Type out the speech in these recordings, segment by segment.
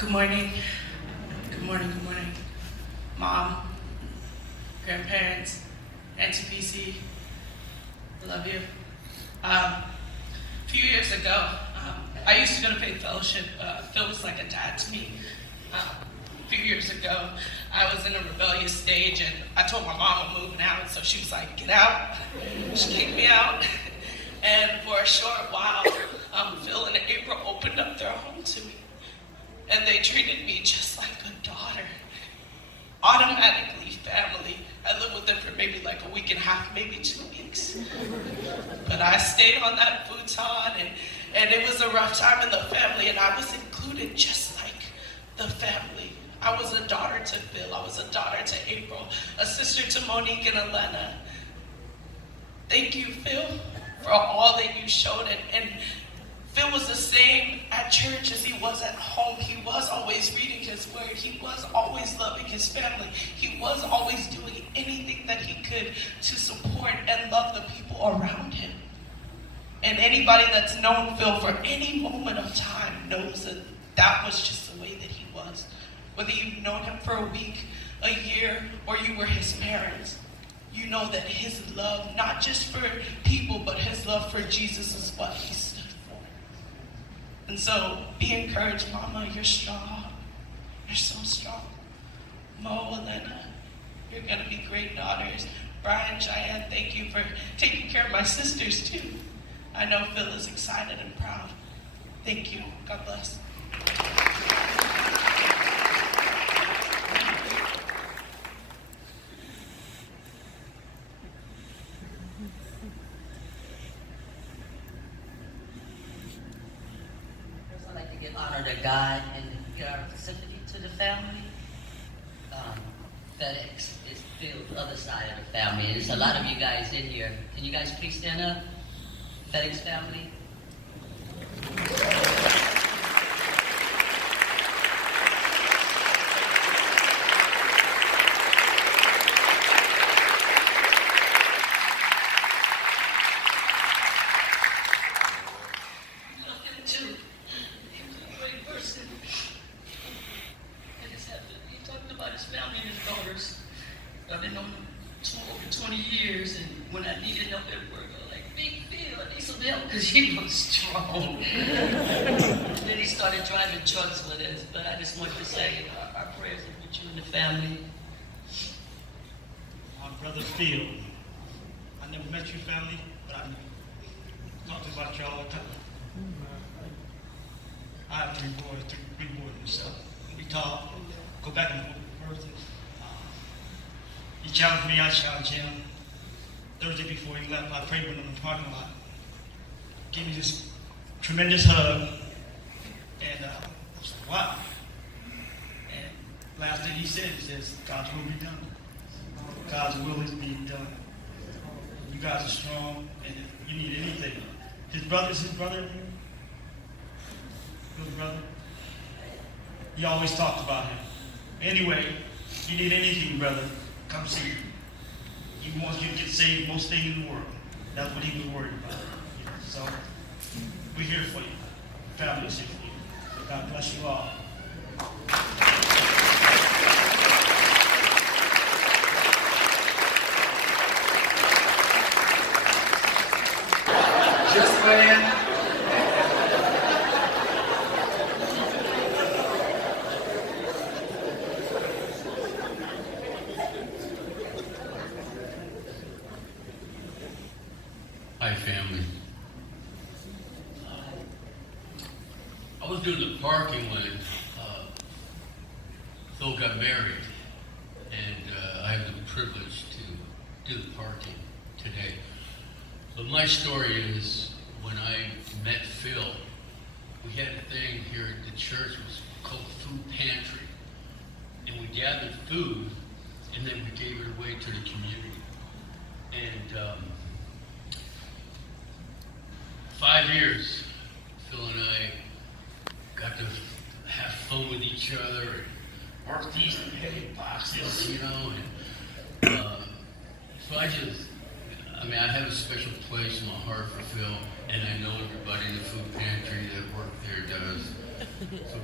Good morning. Good morning, good morning. Mom, grandparents, Auntie PC, I love you. A few years ago, I used to go to Faith Fellowship. Phil was like a dad to me. A few years ago, I was in a rebellious stage, and I told my mom I'm moving out, so she was like, get out. She kicked me out. And for a short while, Phil and April opened up their home to me. And they treated me just like a daughter. Automatically family. I lived with them for maybe like a week and a half, maybe 2 weeks. But I stayed on that futon, and it was a rough time in the family, and I was included just like the family. I was a daughter to Phil. I was a daughter to April, a sister to Monique and Elena. Thank you, Phil, for all that you showed. And Phil was the same at church as he was at home. He was always reading his word. He was always loving his family. He was always doing anything that he could to support and love the people around him. And anybody that's known Phil for any moment of time knows that that was just the way that he was. Whether you've known him for a week, a year, or you were his parents, you know that his love, not just for people, but his love for Jesus is what he stood for. And so, be encouraged, Mama, you're strong. You're so strong. Mo, Elena, you're going to be great daughters. Brian, Cheyenne, thank you for taking care of my sisters, too. I know Phil is excited and proud. Thank you. God bless. I'd like to give honor to God and give our sympathy to the family. FedEx is the other side of the family. And there's a lot of you guys in here. Can you guys please stand up? FedEx family. I've been known him over 20 years, and when I needed help at work, I was like, Big Phil, I need some help, because he was strong. Then he started driving trucks with us, but I just want to say our prayers are with you and the family. My brother Phil. I never met your family, but I talked about you all the time. I have three boys myself. We talk, go back and forth with birthdays. He challenged me, I challenged him. Thursday before he left, I prayed with him in the parking lot. Gave me this tremendous hug. And I said, wow. And last thing he says, God's will be done. God's will is being done. You guys are strong, and if you need anything. His brother, is his brother here? His brother? He always talked about him. Anyway, if you need anything, brother, come see him. He wants you to get saved most things in the world. That's what he was worried about. So, we're here for you. Family is here for you. God bless you all. Just playing. Hi, family. I was doing the parking when Phil got married, and I have the privilege to do the parking today. But my story is when I met Phil, we had a thing here at the church. It was called Food Pantry, and we gathered food, and then we gave it away to the community. And 5 years, Phil and I got to have fun with each other and work these heavy boxes, you know. And so I have a special place in my heart for Phil, and I know everybody in the food pantry that worked there does. So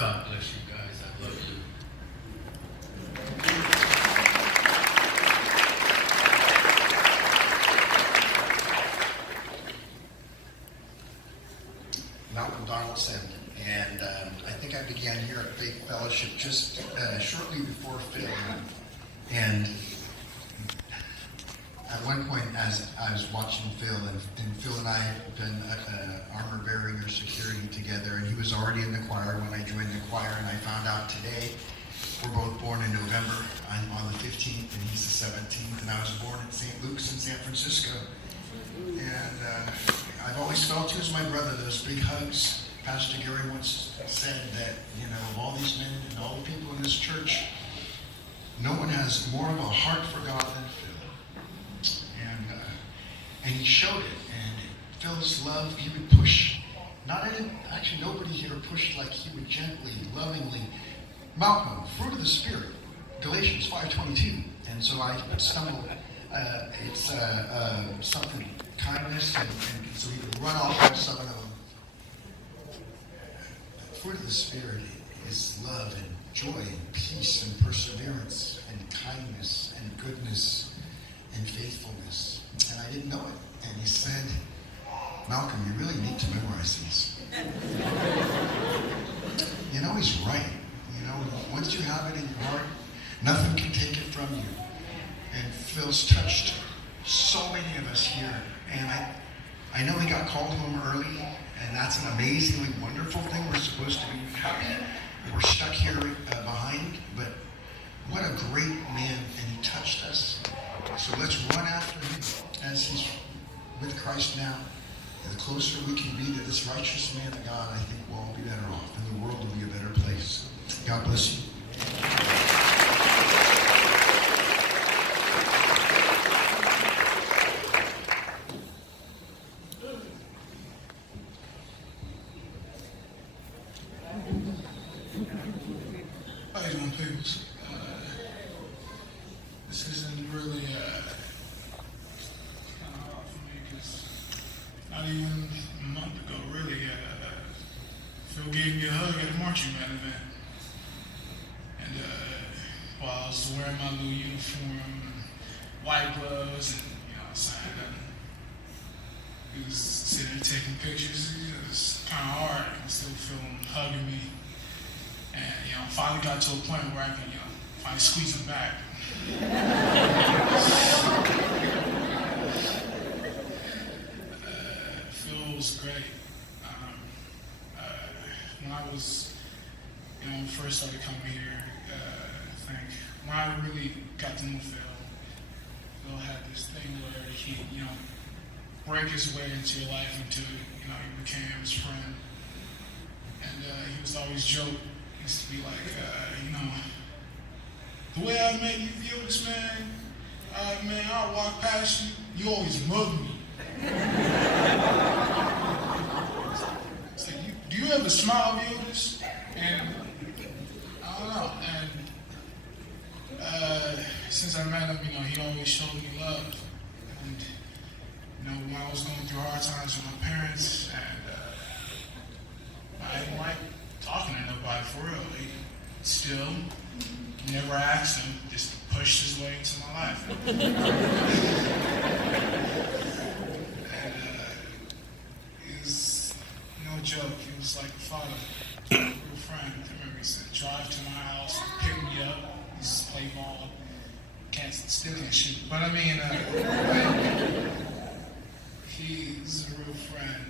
God bless you guys. I love you. Malcolm Donaldson, and I think I began here at Faith Fellowship just shortly before Phil. And at one point, as I was watching Phil, and Phil and I had been armor bearing or security together, and he was already in the choir when I joined the choir, and I found out today we're both born in November. I'm on the 15th, and he's the 17th, and I was born at St. Luke's in San Francisco. And I've always felt you as my brother, those big hugs. Pastor Gary once said that, of all these men and all the people in this church, no one has more of a heart for God than Phil. And he showed it. And Phil's love, he would push. Actually, nobody here pushed like he would gently, lovingly. Malcolm, fruit of the Spirit, Galatians 5:22. And so I stumbled. It's something, kindness, and so he would run off on some of them. The fruit of the Spirit is love and joy and peace and perseverance and kindness and goodness and faithfulness. And I didn't know it. And he said, Malcolm, you really need to memorize these. He's right. Once you have it in your heart, nothing can take it from you. And Phil's touched so many of us here. And I know he got called home early, and that's an amazingly wonderful thing. We're supposed to be happy. We're stuck here behind, but what a great man, and he touched us. So let's run after him as he's with Christ now. And the closer we can be to this righteous man of God, I think we'll all be better off, and the world will be a better place. God bless you. How you doing, peoples? This isn't really kind of hard for me because not even a month ago, really, Phil gave me a hug at a marching band event. And while I was wearing my little uniform, white gloves, and signed up, he was sitting there taking pictures. It was kind of hard. I can still feel him hugging me. And, finally got to a point where I can, finally squeeze him back. Phil was great. When I was, first started coming here, I think, when I really got to know Phil had this thing where he, break his way into your life until, you became his friend. And he was always joke. He used to be like, the way I met you, this man, I'll walk past you, you always mug me. It's like, do you ever smile, Violas? And I don't know. And since I met him, he always showed me love. And when I was going through hard times with my parents, and I didn't like talking to nobody for real. He still never asked him, just pushed his way into my life. And it was no joke. He was like a father, a real friend. I remember he said, drive to my house, pick me up, just play ball. Still can't shoot. But he's a real friend.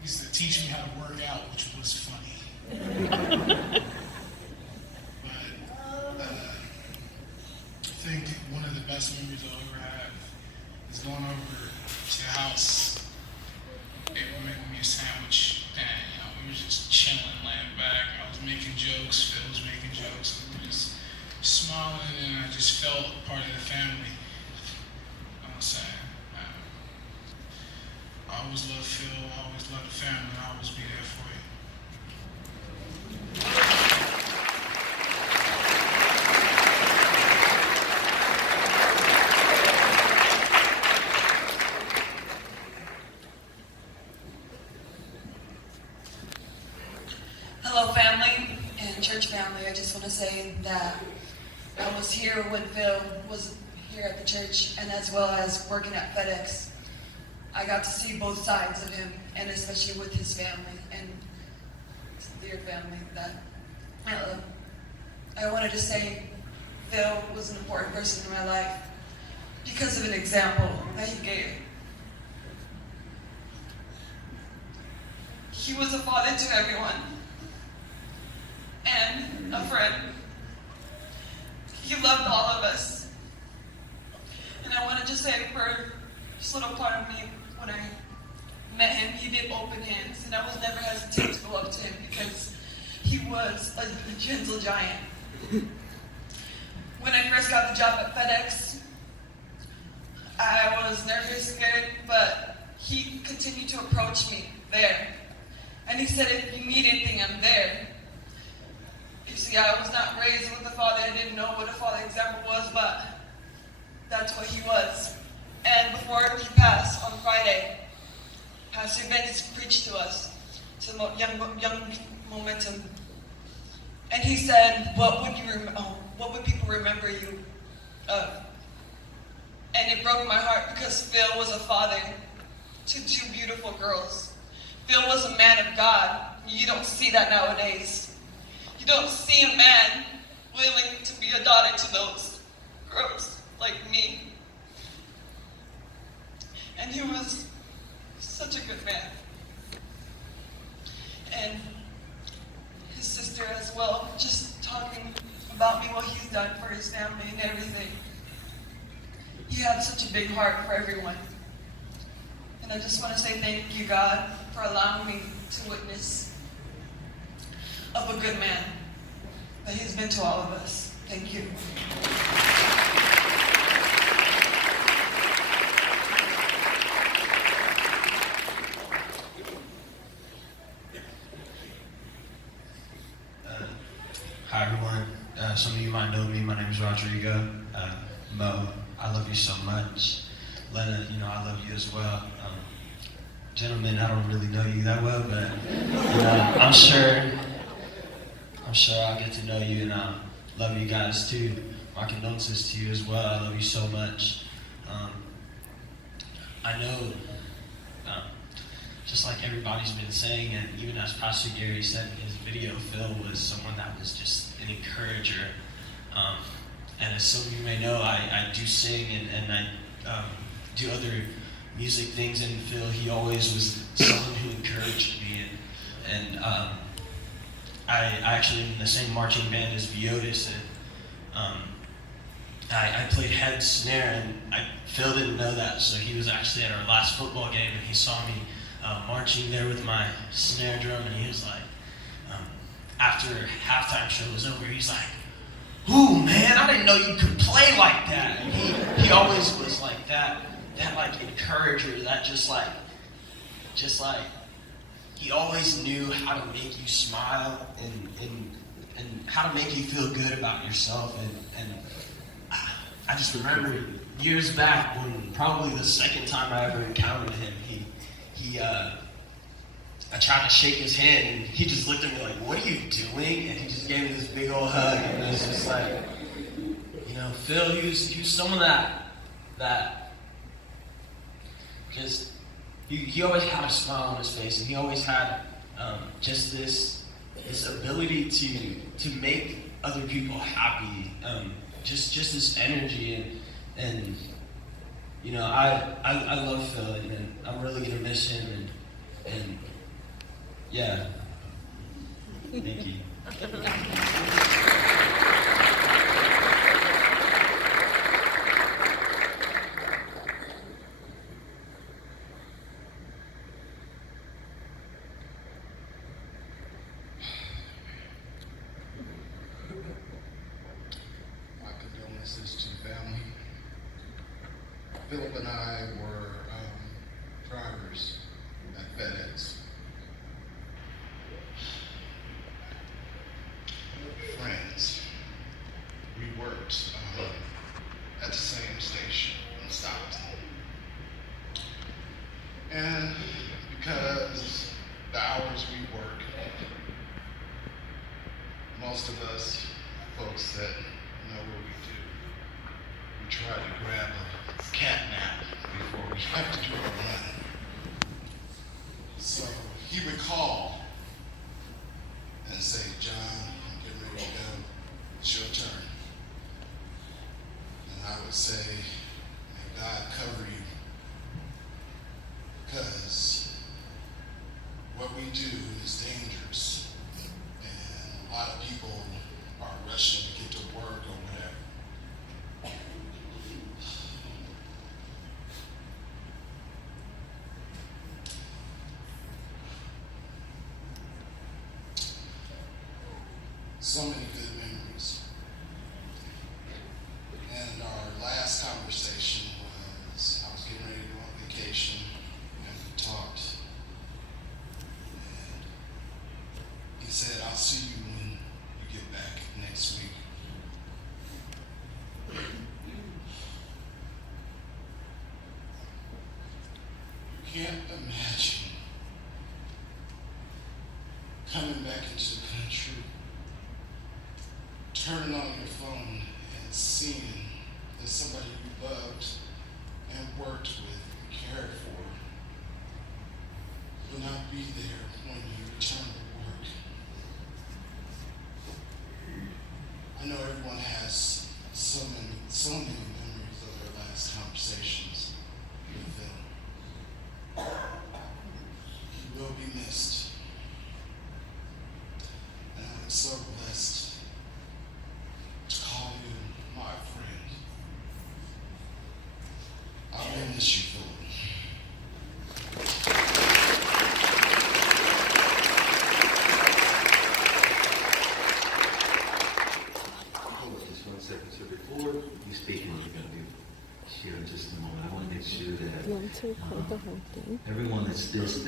He used to teach me how to work out, which was funny. But I think one of the best memories I'll ever have is going over to your house. They were making me a sandwich, and we were just chilling, laying back. I was making jokes, Phil was making jokes, and we were just smiling, and I just felt part of the family. I'm saying, I always love Phil, I always love the family, and I'll always be there for you. Hello, family. church family, I just want to say that I was here when Phil was here at the church, and as well as working at FedEx. I got to see both sides of him, and especially with his family and his dear family that I love. I wanted to say Phil was an important person in my life because of an example that he gave. He was a father to everyone and a friend. He loved all of us. And I wanted to say for this little part of me, when I met him, he did open hands, and I was never hesitant to go up to him because he was a gentle giant. When I first got the job at FedEx, I was nervous, scared, but he continued to approach me there. And he said, if you need anything, I'm there. You see, I was not raised with a father. I didn't know what a father example was, but that's what he was. And before he passed on Friday, Pastor Vince preached to us, to young Momentum. And he said, what would people remember you of? And it broke my heart because Phil was a father to two beautiful girls. Phil was a man of God. You don't see that nowadays. You don't see a man willing to be a daughter to those girls like me. And he was such a good man. And his sister as well, just talking about me, what he's done for his family and everything. He had such a big heart for everyone. And I just want to say thank you, God, for allowing me to witness of a good man that he's been to all of us. Thank you. Hi everyone. Some of you might know me. My name is Rodrigo. Mo, I love you so much. Lena, I love you as well. Gentlemen, I don't really know you that well, but I'm sure I'll get to know you, and I love you guys too. My condolences to you as well. I love you so much. I know, just like everybody's been saying, and even as Pastor Gary said in his video, Phil was someone that was just an encourager. And as some of you may know, I do sing and I do other music things, and Phil, he always was someone who encouraged me. And I actually am in the same marching band as Viotis, and I played head snare, and Phil didn't know that, so he was actually at our last football game, and he saw me marching there with my snare drum, and he was like, after halftime show was over, he's like, "Ooh, man, I didn't know you could play like that." And he always was like that like encourager, that just like he always knew how to make you smile and how to make you feel good about yourself. And I just remember years back when probably the second time I ever encountered him, I tried to shake his hand, and he just looked at me like, "What are you doing?" And he just gave me this big old hug, and it was just like, Phil, he was someone that just, he always had a smile on his face, and he always had just this ability to make other people happy, just this energy, and I love Phil, and I'm really gonna miss him, and yeah, thank you. My condolences to the family. Philip and I were drivers at FedEx. Friends. We worked at the same station in Stockton. And because the hours we work, most of us folks that know what we do, we try to grab a cat nap before we have to do our run. So he would call and say, John, I'm getting ready to go. It's your turn. And I would say, may God cover you. Because what we do is dangerous. And a lot of people are rushing to get to work or whatever. So many good memories. And our last conversation was, I was getting ready to go on vacation, and we talked. And he said, I'll see you when you get back next week. You can't imagine coming back into the country, turning on your phone and seeing that somebody you loved and worked with and cared for will not be there when you return to work. I know everyone has so many memories of their last conversations with Phil. He will be missed. And I'm so blessed to call you my friend. I will miss you, Philip. Hold on just 1 second. So before you speak, what we're going to do here in just a moment, I want to make sure that everyone that's this